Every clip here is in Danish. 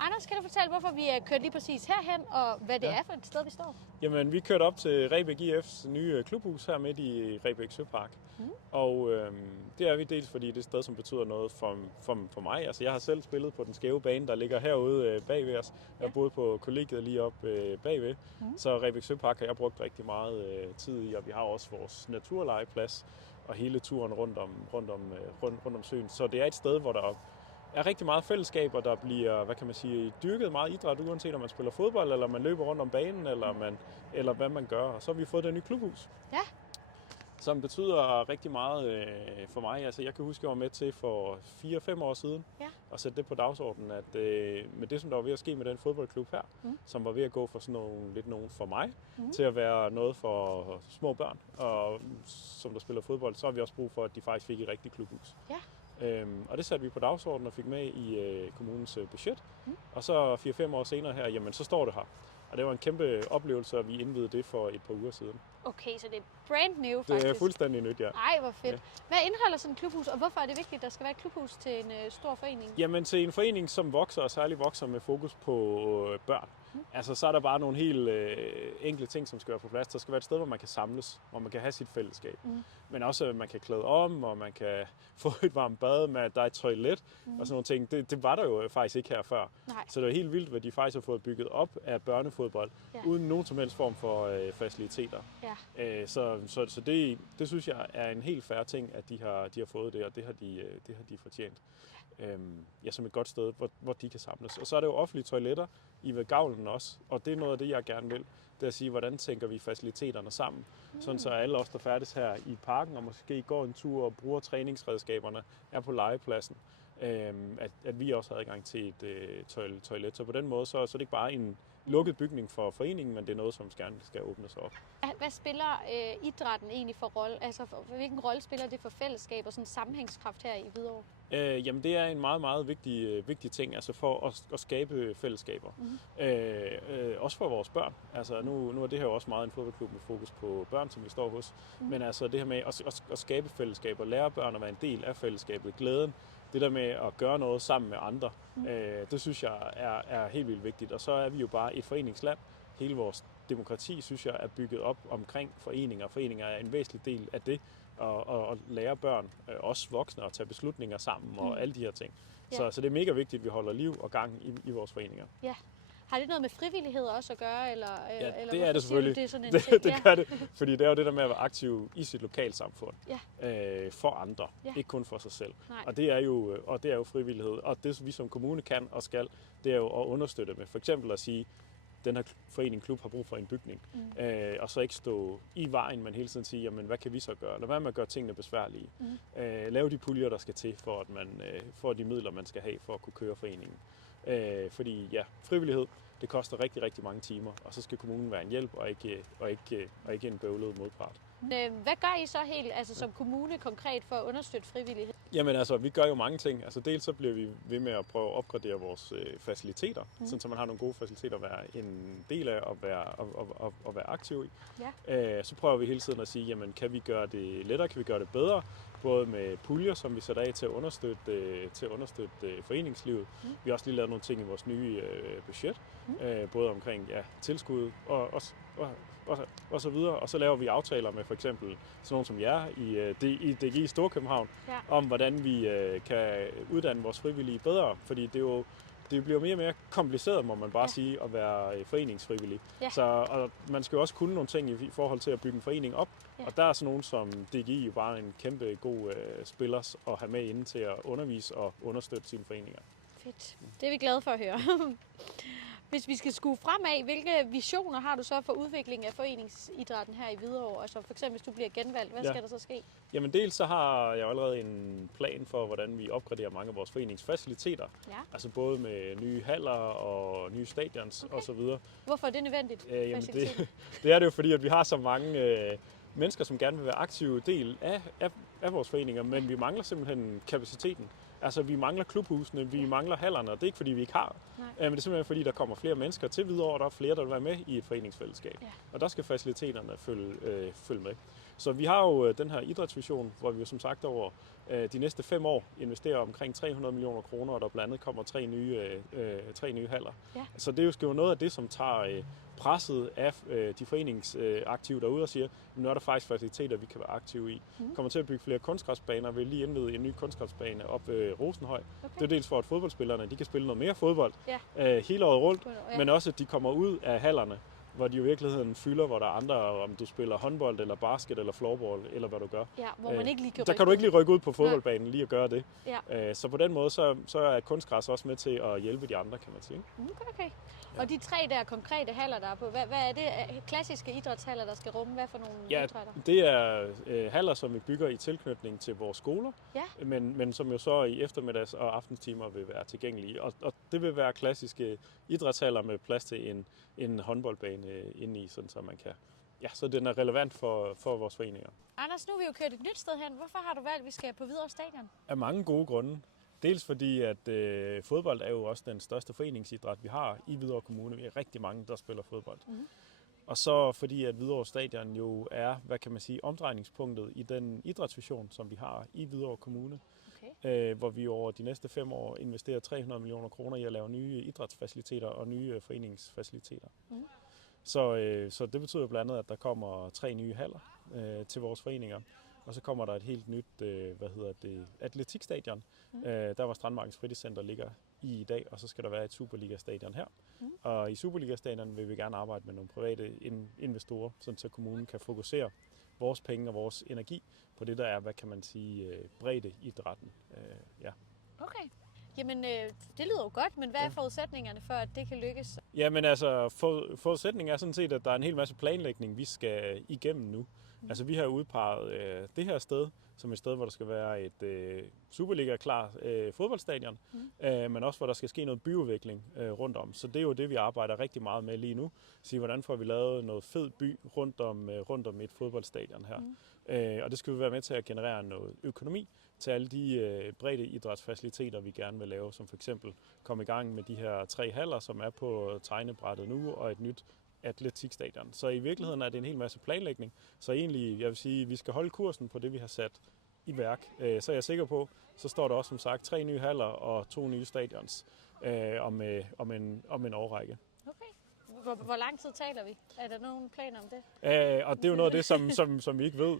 Anders, kan du fortælle, hvorfor vi er kørt lige præcis herhen, og hvad det er for et sted, vi står? Jamen, vi kørte op til Rebæk IF's nye klubhus her midt i Rebæk Søpark. Og det er vi dels, fordi det er et sted, som betyder noget for mig. Altså, jeg har selv spillet på den skæve bane, der ligger herude bagved os. Jeg har boet på kollegiet lige op bagved. Så Rebæk Søpark har jeg brugt rigtig meget tid i, og vi har også vores naturlegeplads og hele turen rundt om søen. Så det er et sted, hvor der er rigtig meget fællesskab, og der bliver, dyrket meget idræt, uanset om man spiller fodbold, eller man løber rundt om banen, eller hvad man gør. Og så har vi fået det nye klubhus. Ja. Som betyder rigtig meget for mig. Altså, jeg kan huske, at jeg var med til for 4-5 år siden at sætte det på dagsordenen, at med det, som der var ved at ske med den fodboldklub her, som var ved at gå fra sådan nogen for mig, til at være noget for små børn, og som der spiller fodbold, så har vi også brug for, at de faktisk fik et rigtigt klubhus. Ja. Og det satte vi på dagsordenen og fik med i kommunens budget. Og så 4-5 år senere her, jamen så står det her. Og det var en kæmpe oplevelse, at vi indvidede det for et par uger siden. Okay, så det er brand new faktisk. Det er fuldstændig nyt, ja. Ej, hvor fedt. Ja. Hvad indeholder sådan et klubhus, og hvorfor er det vigtigt, at der skal være et klubhus til en stor forening? Jamen til en forening, som vokser, og særligt vokser med fokus på børn. Altså så er der bare nogle helt enkle ting, som skal være på plads. Der skal være et sted, hvor man kan samles, hvor man kan have sit fællesskab. Men også, at man kan klæde om, og man kan få et varmt bad, med at der er et toilet og sådan nogle ting. Det var der jo faktisk ikke her før. Nej. Så det er helt vildt, hvad de faktisk har fået bygget op af børnefodbold, uden nogen som helst form for faciliteter. Ja. Så det synes jeg er en helt fair ting, at de har fået det, og det har de fortjent. Som et godt sted, hvor de kan samles. Og så er det jo offentlige toiletter i ved gavlen også, og det er noget af det, jeg gerne vil. Det er at sige, hvordan tænker vi faciliteterne sammen, sådan så alle os, der færdes her i parken, og måske går en tur og bruger træningsredskaberne, er på legepladsen, at vi også har adgang til et toilet. Så på den måde, så er det ikke bare en lukket bygning for foreningen, men det er noget, som gerne skal åbnes op. Hvad spiller idrætten egentlig for rolle? Altså, hvilken rolle spiller det for fællesskab og sådan sammenhængskraft her i Hvidovre? Jamen det er en meget, meget vigtig ting, altså for at skabe fællesskaber. Også for vores børn. Altså nu er det her jo også meget en fodboldklub med fokus på børn, som vi står hos. Men altså det her med at skabe fællesskaber, lære børn at være en del af fællesskabet, glæden, det der med at gøre noget sammen med andre, det synes jeg er helt vildt vigtigt. Og så er vi jo bare et foreningsland. Hele vores demokrati, synes jeg, er bygget op omkring foreninger. Foreninger er en væsentlig del af det, og lære børn, også voksne, at tage beslutninger sammen og alle de her ting. Så det er mega vigtigt, at vi holder liv og gang i vores foreninger. Ja. Har det noget med frivillighed også at gøre? Eller det er det selvfølgelig. Det, sådan en det gør det, fordi det er jo det der med at være aktiv i sit lokalsamfund. For andre, ikke kun for sig selv. Nej. Og det er jo frivillighed. Og det vi som kommune kan og skal, det er jo at understøtte med. For eksempel at sige, den her klub har brug for en bygning. Og så ikke stå i vejen, men hele tiden sige, jamen hvad kan vi så gøre? Lad være med at gøre tingene besværlige. Lave de puljer, der skal til, for at man får de midler, man skal have for at kunne køre foreningen. Fordi frivillighed, det koster rigtig, rigtig mange timer, og så skal kommunen være en hjælp og ikke en bøvlet modpart. Hvad gør I så helt, altså som kommune konkret, for at understøtte frivillighed? Jamen altså, vi gør jo mange ting. Altså dels så bliver vi ved med at prøve at opgradere vores faciliteter, sådan så man har nogle gode faciliteter at være en del af og være aktiv i. Så prøver vi hele tiden at sige, jamen kan vi gøre det lettere, kan vi gøre det bedre, både med puljer, som vi sætter af til at understøtte foreningslivet. Vi har også lige lavet nogle ting i vores nye budget, både omkring tilskud og så videre. Og så laver vi aftaler med for eksempel sådan nogle som jer i DGI Storkøbenhavn, om hvordan vi kan uddanne vores frivillige bedre, fordi det bliver mere og mere kompliceret, må man bare sige, at være foreningsfrivillig. Og man skal jo også kunne nogle ting i forhold til at bygge en forening op. Og der er sådan nogen som DGI jo bare en kæmpe god spiller at have med inde til at undervise og understøtte sine foreninger. Fedt. Det er vi glade for at høre. Hvis vi skal skue fremad, hvilke visioner har du så for udviklingen af foreningsidrætten her i Hvidovre? Altså for eksempel, hvis du bliver genvalgt, hvad skal der så ske? Jamen dels så har jeg allerede en plan for, hvordan vi opgraderer mange af vores foreningsfaciliteter. Altså både med nye haller og nye stadions osv. Hvorfor er det nødvendigt? Jamen det er det jo, fordi at vi har så mange mennesker, som gerne vil være aktive del af vores foreninger, men vi mangler simpelthen kapaciteten. Altså, vi mangler klubhusene, vi mangler hallerne, og det er ikke, fordi vi ikke har. Men det er simpelthen, fordi der kommer flere mennesker til Hvidovre, og der er flere, der vil være med i et foreningsfællesskab. Og der skal faciliteterne følge med. Så vi har jo den her idrætsvision, hvor vi jo som sagt over de næste 5 år investerer omkring 300 millioner kroner, og der blandt andet kommer 3 nye haller. Ja. Så det er jo noget af det, som tager presset af de foreningsaktive derude og siger, at nu er der faktisk faciliteter, vi kan være aktive i. Kommer til at bygge flere kunstgræsbaner, vil lige indlede en ny kunstgræsbane op ved Rosenhøj. Okay. Det er dels for, at fodboldspillerne de kan spille noget mere fodbold hele året rundt, men også at de kommer ud af hallerne, hvor de i virkeligheden fylder, hvor der er andre, om du spiller håndbold, eller basket, eller floorball, eller hvad du gør. Ja, hvor man ikke lige kan der kan du ikke lige rykke ud på fodboldbanen, lige at gøre det. Ja. Så på den måde, så er kunstgræs også med til at hjælpe de andre, kan man sige. Okay. Og de 3 der konkrete haller, der er på, hvad er det klassiske idrætshaller, der skal rumme? Hvad for nogle idrætter? Det er haller, som vi bygger i tilknytning til vores skoler, men som jo så i eftermiddags- og aftenstimer vil være tilgængelige. Og det vil være klassiske idrætshaller med plads til en håndboldbane inde i, sådan så man kan. Ja, så den er relevant for vores foreninger. Anders, nu er vi jo kørt et nyt sted hen. Hvorfor har du valgt, at vi skal på Hvidovre Stadion? Af mange gode grunde. Dels fordi, at fodbold er jo også den største foreningsidræt, vi har i Hvidovre Kommune. Vi er rigtig mange, der spiller fodbold. Og så fordi, at Hvidovre Stadion jo er, hvad kan man sige, omdrejningspunktet i den idrætsvision, som vi har i Hvidovre Kommune. Okay. Hvor vi over de næste 5 år investerer 300 millioner kroner i at lave nye idrætsfaciliteter og nye foreningsfaciliteter. Så det betyder blandt andet, at der kommer 3 nye haller til vores foreninger. Og så kommer der et helt nyt, atletikstadion, der hvor Strandmarkens Fritidscenter ligger i dag, og så skal der være et Superliga-stadion her. Og i Superliga-stadion vil vi gerne arbejde med nogle private investorer, så kommunen kan fokusere vores penge og vores energi på det, der er, hvad kan man sige, breddeidrætten. Okay. Jamen, det lyder jo godt, men hvad er forudsætningerne for, at det kan lykkes? Jamen altså, forudsætningen er sådan set, at der er en hel masse planlægning, vi skal igennem nu. Altså, vi har udpeget det her sted som et sted, hvor der skal være et Superliga-klar fodboldstadion, men også hvor der skal ske noget byudvikling rundt om. Så det er jo det, vi arbejder rigtig meget med lige nu. Så hvordan får vi lavet noget fed by rundt om et fodboldstadion her. Og det skal vi være med til at generere noget økonomi til alle de brede idrætsfaciliteter, vi gerne vil lave, som for eksempel komme i gang med de her 3 haller, som er på tegnebrættet nu, og et nyt atletikstadion. Så i virkeligheden er det en hel masse planlægning. Så egentlig, jeg vil sige, vi skal holde kursen på det, vi har sat i værk. Så er jeg sikker på, så står der også som sagt 3 nye haller og 2 nye stadions om en årrække. Okay. Hvor lang tid taler vi? Er der nogen planer om det? Og det er jo noget af det, som vi ikke ved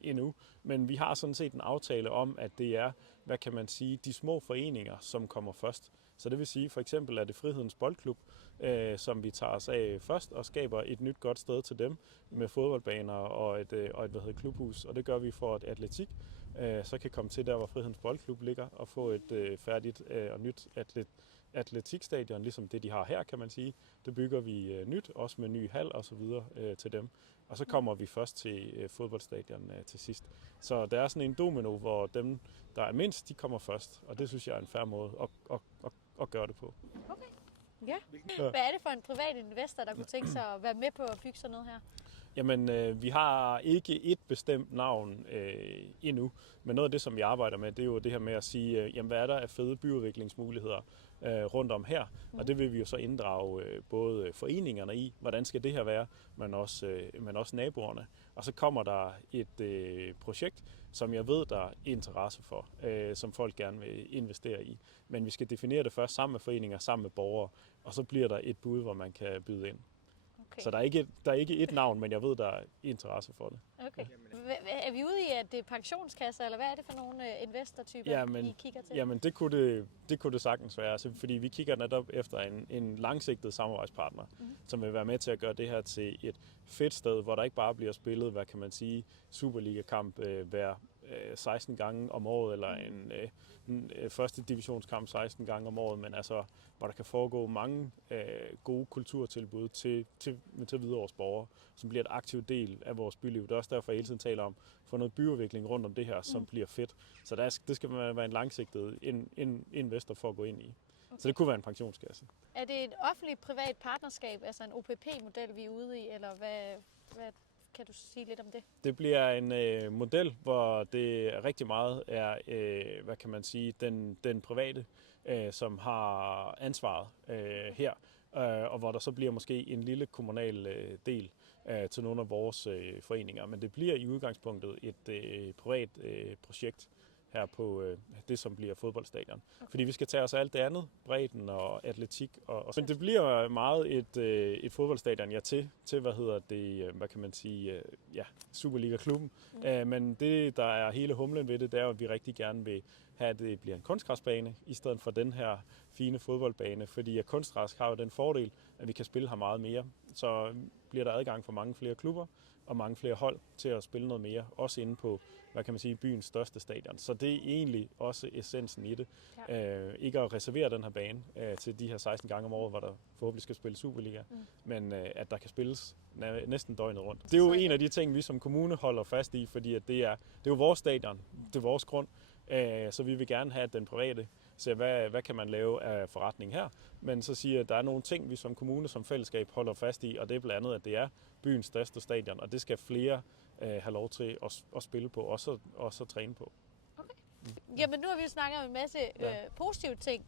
endnu. Men vi har sådan set en aftale om, at det er, hvad kan man sige, de små foreninger, som kommer først. Så det vil sige, for eksempel er det Frihedens Boldklub, som vi tager os af først og skaber et nyt godt sted til dem med fodboldbaner og et klubhus. Og det gør vi for, at atletik så kan komme til der, hvor Frihedens Boldklub ligger, og få et færdigt og nyt atletikstadion, ligesom det, de har her, kan man sige. Det bygger vi nyt, også med ny hal og så videre til dem. Og så kommer vi først til fodboldstadion til sidst. Så der er sådan en domino, hvor dem, der er mindst, de kommer først. Og det synes jeg er en fair måde at gøre det på. Okay. Ja. Hvad er det for en privat investor, der kunne tænke sig at være med på at bygge sådan noget her? Jamen, vi har ikke et bestemt navn endnu, men noget af det, som vi arbejder med, det er jo det her med at sige, jamen, hvad er der af fede byudviklingsmuligheder rundt om her? Og det vil vi jo så inddrage både foreningerne i, hvordan skal det her være, men også naboerne. Og så kommer der et projekt, som jeg ved, der er interesse for, som folk gerne vil investere i. Men vi skal definere det først sammen med foreninger, sammen med borgere, og så bliver der et bud, hvor man kan byde ind. Okay. Så der er ikke et navn, men jeg ved, der er interesse for det. Okay. Er vi ude i, at det er pensionskasser, eller hvad er det for nogle investortyper, I kigger til? Jamen, det kunne det sagtens være, altså, fordi vi kigger netop efter en langsigtet samarbejdspartner, som vil være med til at gøre det her til et fedt sted, hvor der ikke bare bliver spillet, hvad kan man sige, Superliga-kamp hver 16 gange om året, eller en første divisionskamp 16 gange om året, men altså, hvor der kan foregå mange gode kulturtilbud til Hvidovres borgere, som bliver et aktiv del af vores byliv. Det er også derfor, jeg hele tiden taler om, få noget byudvikling rundt om det her, som bliver fedt. Så det skal være en langsigtet investor for at gå ind i. Okay. Så det kunne være en pensionskasse. Er det et offentligt-privat partnerskab, altså en OPP-model, vi er ude i, eller hvad kan du sige lidt om det? Det bliver en model, hvor det rigtig meget er, hvad kan man sige, den private, som har ansvaret her. og hvor der så bliver måske en lille kommunal del til nogle af vores foreninger. Men det bliver i udgangspunktet et privat projekt her på det, som bliver fodboldstadion. Okay. Fordi vi skal tage os af alt det andet, bredden og atletik. Men det bliver meget et fodboldstadion, hvad kan man sige, Superliga-klubben. Men det, der er hele humlen ved det, det er, at vi rigtig gerne vil have, at det bliver en kunstgræsbane, i stedet for den her fine fodboldbane. Fordi at kunstgræs har jo den fordel, at vi kan spille her meget mere. Så bliver der adgang for mange flere klubber og mange flere hold til at spille noget mere, også inde på, hvad kan man sige, byens største stadion. Så det er egentlig også essensen i det. Ja. Ikke at reservere den her bane til de her 16 gange om året, hvor der forhåbentlig skal spille Superliga, men at der kan spilles næsten døgnet rundt. Det er jo en af de ting, vi som kommune holder fast i, fordi at det er jo vores stadion, det er vores grund, så vi vil gerne have, at den private ser, hvad kan man lave af forretning her, men så siger, at der er nogle ting, vi som kommune, som fællesskab holder fast i, og det er blandt andet, at det er byens største stadion, og det skal flere have lov til at spille på, og så træne på. Okay. Jamen nu har vi jo snakket om en masse positive ting.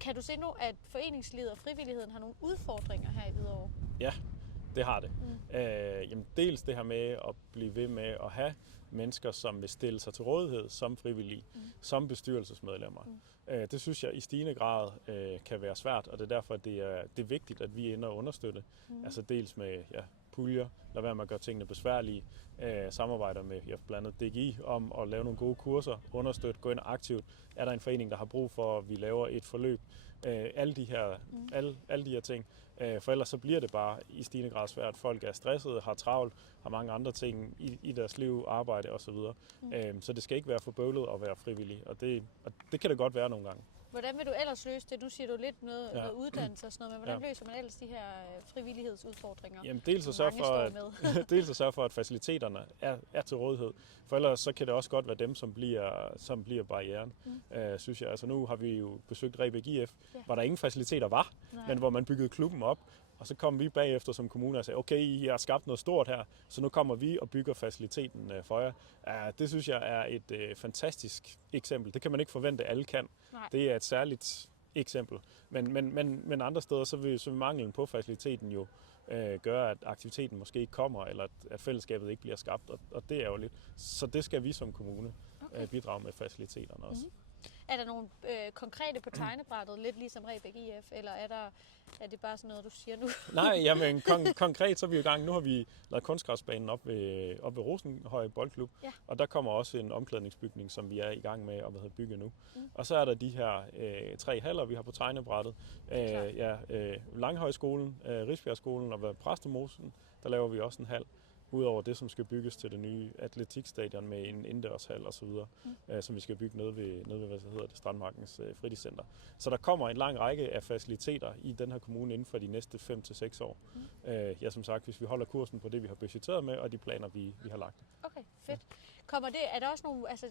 Kan du se nu, at foreningslivet og frivilligheden har nogle udfordringer her i Hvidovre? Ja, det har det. Jamen, dels det her med at blive ved med at have mennesker, som vil stille sig til rådighed som frivillige, som bestyrelsesmedlemmer. Det synes jeg i stigende grad kan være svært, og det er derfor, at det er vigtigt, at vi ender og understøtte. Altså dels med puljer, lad være med at gøre tingene besværlige, samarbejder med blandt andet DGI om at lave nogle gode kurser, understøtte, gå ind aktivt. Er der en forening, der har brug for, at vi laver et forløb? Alle de her ting. For ellers så bliver det bare i stigende grad svært. Folk er stressede, har travlt, har mange andre ting i deres liv, arbejde osv. Så det skal ikke være for bøvlet at være frivillig, og det kan det godt være nogle gange. Hvordan vil du ellers løse det? Nu siger du lidt noget uddannelse og sådan noget, men hvordan løser man ellers de her frivillighedsudfordringer? Jamen dels at sørge for, at faciliteterne er til rådighed. For ellers så kan det også godt være dem, som bliver barrieren, synes jeg. Altså nu har vi jo besøgt Rebæk IF, hvor der ingen faciliteter var, men hvor man byggede klubben op. Og så kom vi bagefter som kommune og sagde, okay, I har skabt noget stort her, så nu kommer vi og bygger faciliteten for jer. Det synes jeg er et fantastisk eksempel. Det kan man ikke forvente, alle kan. Nej. Det er et særligt eksempel. Men andre steder, så vil manglen på faciliteten jo gøre, at aktiviteten måske ikke kommer, eller at fællesskabet ikke bliver skabt, og det er jo lidt. Så det skal vi som kommune bidrage med faciliteterne også. Er der nogle konkrete på tegnebrættet, lidt ligesom Rebæk IF, eller er det bare sådan noget, du siger nu? Nej, jamen konkret så er vi i gang. Nu har vi lavet kunstgræsbanen op ved Rosenhøj Boldklub, og der kommer også en omklædningsbygning, som vi er i gang med at bygge nu. Og så er der de her 3 haller, vi har på tegnebrættet. Langhøjskolen, Risbjergskolen og Præstemosen, der laver vi også en hal. Udover det, som skal bygges til det nye atletikstadion med en indendørshal og så videre, som vi skal bygge nede ved Strandmarkens fritidscenter. Så der kommer en lang række af faciliteter i den her kommune inden for de næste 5 til 6 år. Som sagt, hvis vi holder kursen på det, vi har budgetteret med, og de planer, vi har lagt. Okay, fedt. Er der også nogle, altså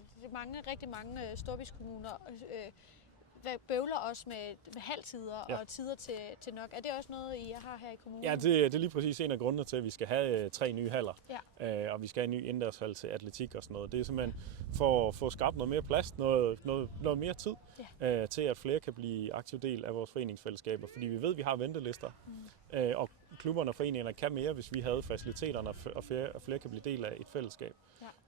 rigtig mange storbykommuner bøvler også med halvtider og tider til nok. Er det også noget, I har her i kommunen? Ja, det er lige præcis en af grundene til, at vi skal have 3 nye haller. Og vi skal have en ny indendørshal til atletik og sådan noget. Det er simpelthen for at få skabt noget mere plads, noget mere tid til, at flere kan blive aktiv del af vores foreningsfællesskaber. Fordi vi ved, at vi har ventelister. Og klubberne og foreningerne kan mere, hvis vi havde faciliteterne, og flere kan blive del af et fællesskab.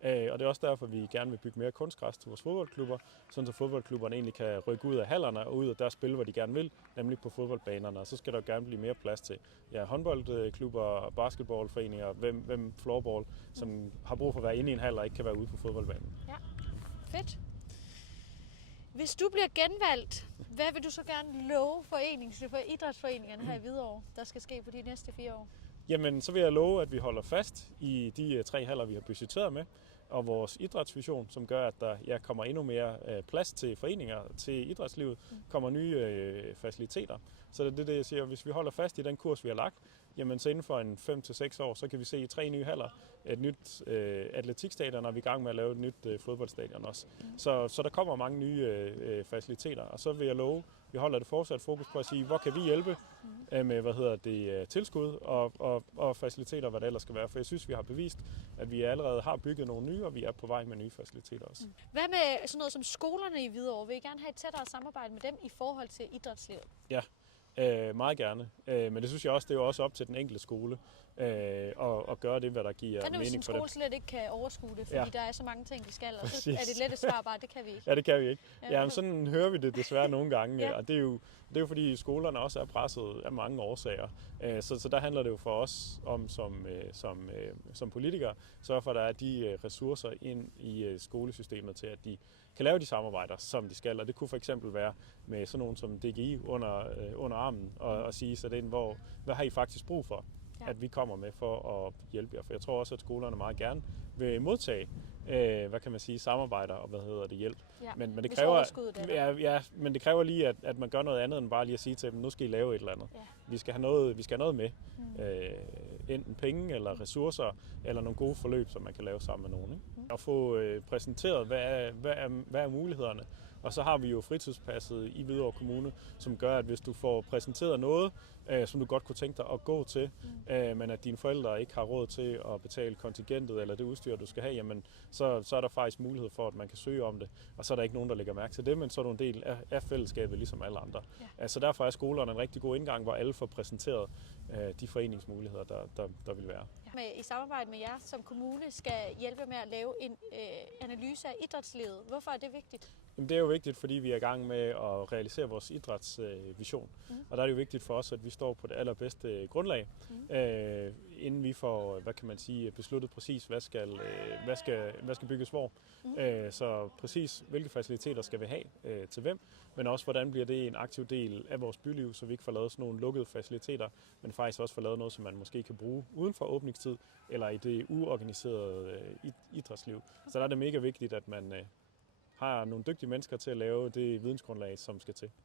Og det er også derfor, vi gerne vil bygge mere kunstgræs til vores fodboldklubber, sådan så fodboldklubberne egentlig kan rykke ud af hallerne og ud af deres spil, hvor de gerne vil, nemlig på fodboldbanerne. Og så skal der gerne blive mere plads til håndboldklubber, basketballforeninger, hvem floorball, som har brug for at være inde i en hal og ikke kan være ude på fodboldbanen. Ja, fedt. Hvis du bliver genvalgt, hvad vil du så gerne love for idrætsforeningerne her i Hvidovre, der skal ske på de næste 4 år? Jamen, så vil jeg love, at vi holder fast i de 3 haller, vi har budgetteret med, og vores idrætsvision, som gør, at der kommer endnu mere plads til foreninger, til idrætslivet, kommer nye faciliteter. Så det er det, jeg siger, hvis vi holder fast i den kurs, vi har lagt, jamen så inden for en 5 til 6 år, så kan vi se 3 nye haller, et nyt atletikstadion, og vi er i gang med at lave et nyt fodboldstadion også. Så der kommer mange nye faciliteter, og så vil jeg love, vi holder det fortsat fokus på at sige, hvor kan vi hjælpe med tilskud og faciliteter, hvad det ellers skal være. For jeg synes, vi har bevist, at vi allerede har bygget nogle nye, og vi er på vej med nye faciliteter også. Hvad med sådan noget som skolerne i Hvidovre? Vil I gerne have et tættere samarbejde med dem i forhold til idrætslivet? Ja, Meget gerne. Men det synes jeg også, det er jo også op til den enkelte skole at gøre det, hvad der giver mening for dem. Hvis en skole slet ikke kan overskue det, fordi der er så mange ting, de skal, og så er det lette svar bare, det kan vi ikke. Ja, det kan vi ikke. Ja, men sådan hører vi det desværre nogle gange, og det er jo fordi skolerne også er presset af mange årsager. Så der handler det jo for os om som politikere, sørge for, at der er de ressourcer ind i skolesystemet til, at de kan lave de samarbejder, som de skal. Og det kunne for eksempel være med sådan nogen som DGI under armen og sige sig ind, hvad har I faktisk brug for, at vi kommer med for at hjælpe jer. For jeg tror også, at skolerne meget gerne vil modtage samarbejder og hjælp. Ja, men det kræver lige, at man gør noget andet end bare lige at sige til dem, nu skal I lave et eller andet. Ja. Vi skal have noget med. Enten penge eller ressourcer eller nogle gode forløb, som man kan lave sammen med nogen. Ikke? Og få præsenteret, hvad er mulighederne. Og så har vi jo fritidspasset i Hvidovre Kommune, som gør, at hvis du får præsenteret noget, som du godt kunne tænke dig at gå til, men at dine forældre ikke har råd til at betale kontingentet eller det udstyr, du skal have, jamen, så er der faktisk mulighed for, at man kan søge om det. Og så er der ikke nogen, der lægger mærke til det, men så er du en del af fællesskabet, ligesom alle andre. Ja. Så derfor er skolerne en rigtig god indgang, hvor alle får præsenteret de foreningsmuligheder, der vil være. Ja. I samarbejde med jer som kommune skal hjælpe med at lave en analyse af idrætslivet. Hvorfor er det vigtigt? Jamen, det er jo vigtigt, fordi vi er i gang med at realisere vores idrætsvision. Og der er det jo vigtigt for os, at vi står på det allerbedste grundlag, inden vi får, besluttet præcis, hvad skal bygges hvor. Så præcis, hvilke faciliteter skal vi have til hvem, men også, hvordan bliver det en aktiv del af vores byliv, så vi ikke får lavet sådan nogle lukkede faciliteter, men faktisk også får lavet noget, som man måske kan bruge uden for åbningstid, eller i det uorganiserede idrætsliv. Så der er det mega vigtigt, at man har nogle dygtige mennesker til at lave det vidensgrundlag, som skal til.